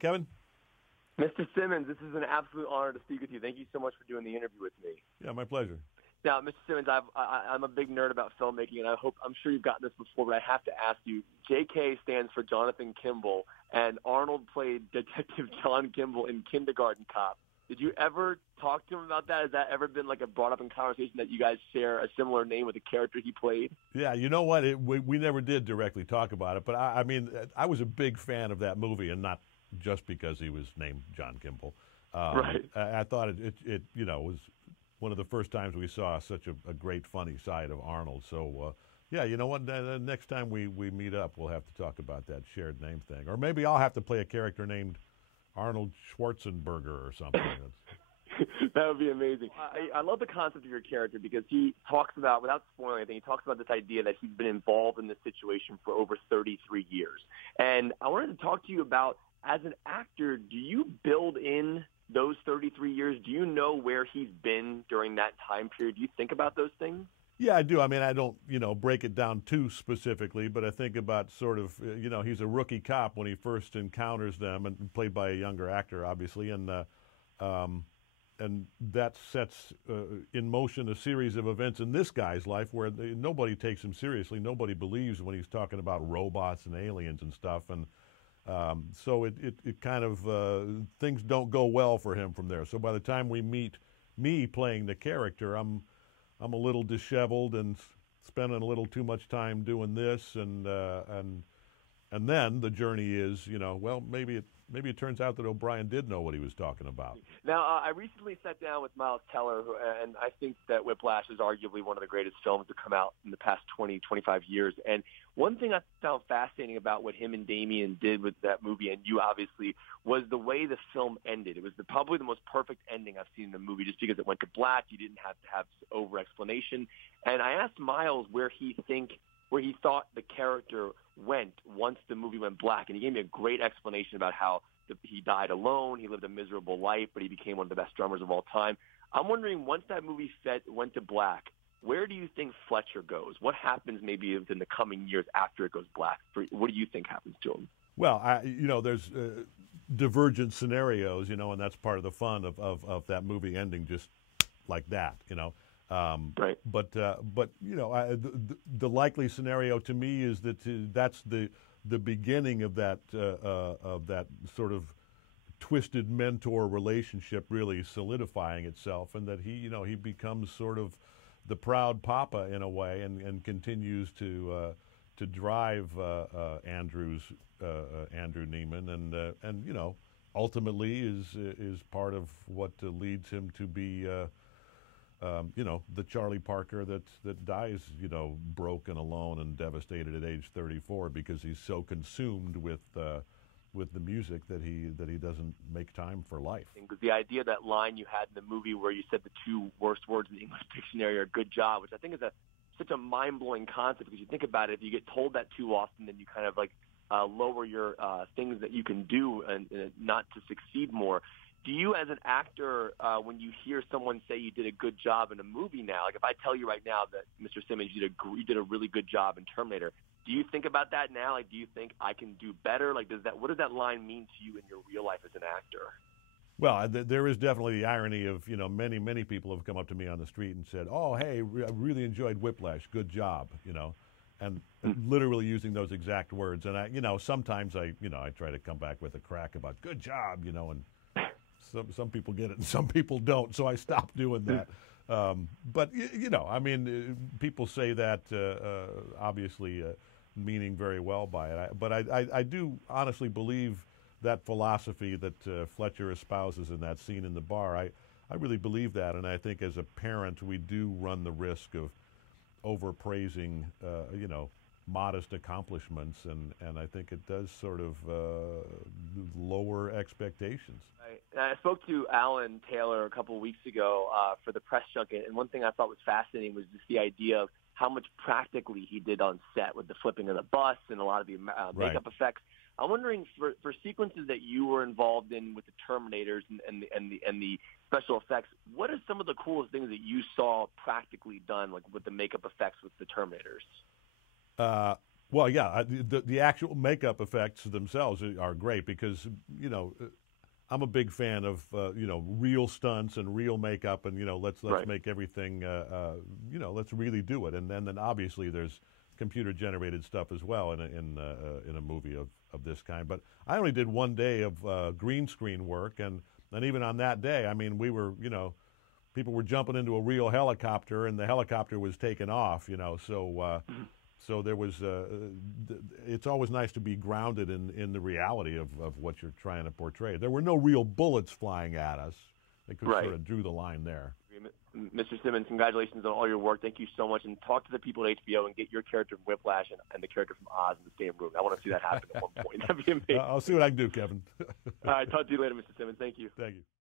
Hey, Kevin. Mr. Simmons, this is an absolute honor to speak with you. Thank you so much for doing the interview with me. Yeah, my pleasure. Now, Mr. Simmons, I'm a big nerd about filmmaking, and I'm sure you've gotten this before, but I have to ask you, JK stands for Jonathan Kimball, and Arnold played Detective John Kimball in Kindergarten Cop. Did you ever talk to him about that? Has that ever been like a brought up in conversation that you guys share a similar name with the character he played? Yeah, you know what? We never did directly talk about it, but I mean, I was a big fan of that movie, and not just because he was named John Kimball. Right. I thought it was one of the first times we saw such a great, funny side of Arnold. So, yeah, you know what? Next time we meet up, we'll have to talk about that shared name thing. Or maybe I'll have to play a character named Arnold Schwarzenegger or something. That would be amazing. I love the concept of your character because he talks about, without spoiling anything, he talks about this idea that he's been involved in this situation for over 33 years. And I wanted to talk to you about, as an actor, do you build in those 33 years? Do you know where he's been during that time period? Do you think about those things? Yeah, I do. I mean, I don't, break it down too specifically, but I think about sort of, he's a rookie cop when he first encounters them, and played by a younger actor, obviously, and that sets in motion a series of events in this guy's life where nobody takes him seriously. Nobody believes when he's talking about robots and aliens and stuff, and so it kind of things don't go well for him from there. So by the time we meet me playing the character, I'm a little disheveled and spending a little too much time doing this, and then the journey is, well, maybe it turns out that O'Brien did know what he was talking about. Now, I recently sat down with Miles Teller, and I think that Whiplash is arguably one of the greatest films to come out in the past 20, 25 years. And one thing I found fascinating about what him and Damien did with that movie, and you obviously, was the way the film ended. It was probably the most perfect ending I've seen in the movie, just because it went to black. You didn't have to have over-explanation. And I asked Miles where he thought the character went once the movie went black, and he gave me a great explanation about how he died alone, he lived a miserable life, but he became one of the best drummers of all time. I'm wondering, once that movie went to black, where do you think Fletcher goes? What happens maybe within the coming years after it goes black? What do you think happens to him? Well, there's divergent scenarios, and that's part of the fun of that movie ending just like that, Right. But the likely scenario to me is that that's the beginning of that sort of twisted mentor relationship really solidifying itself, and that he becomes sort of the proud papa in a way, and continues to drive Andrew Neiman, and ultimately is part of what leads him to be the Charlie Parker that dies, broken, alone, and devastated at age 34 because he's so consumed with the music that he doesn't make time for life. Because the idea, that line you had in the movie where you said the two worst words in the English dictionary are "good job," which I think is such a mind-blowing concept, because you think about it, if you get told that too often, then you kind of lower your things that you can do and not to succeed more. Do you, as an actor, when you hear someone say you did a good job in a movie now, like if I tell you right now that, Mr. Simmons, you did a really good job in Terminator, do you think about that now? Like, do you think I can do better? Like, what does that line mean to you in your real life as an actor? Well, there is definitely the irony of, many people have come up to me on the street and said, "Oh, hey, I really enjoyed Whiplash. Good job," and literally using those exact words. And I, sometimes I try to come back with a crack about "good job," and some people get it and some people don't, so I stopped doing that. But people say that obviously meaning very well by it. But I do honestly believe that philosophy that Fletcher espouses in that scene in the bar. I really believe that, and I think as a parent we do run the risk of overpraising modest accomplishments, and I think it does sort of lower expectations. I spoke to Alan Taylor a couple of weeks ago for the press junket, and one thing I thought was fascinating was just the idea of how much practically he did on set with the flipping of the bus and a lot of the makeup effects. I'm wondering, for sequences that you were involved in with the Terminators and the special effects, what are some of the coolest things that you saw practically done, like with the makeup effects with the Terminators? Well, yeah, the actual makeup effects themselves are great because, you know, I'm a big fan of, you know, real stunts and real makeup and, you know, let's Right. make everything, you know, let's really do it. And then obviously there's computer generated stuff as well in a movie of this kind. But I only did one day of green screen work. And even on that day, I mean, we were, you know, people were jumping into a real helicopter and the helicopter was taking off, you know, so there was, it's always nice to be grounded in the reality of what you're trying to portray. There were no real bullets flying at us. They could Right. sort of drew the line there. Mr. Simmons, congratulations on all your work. Thank you so much. And talk to the people at HBO and get your character from Whiplash and the character from Oz in the same room. I want to see that happen at one point. That'd be amazing. I'll see what I can do, Kevin. All right, talk to you later, Mr. Simmons. Thank you. Thank you.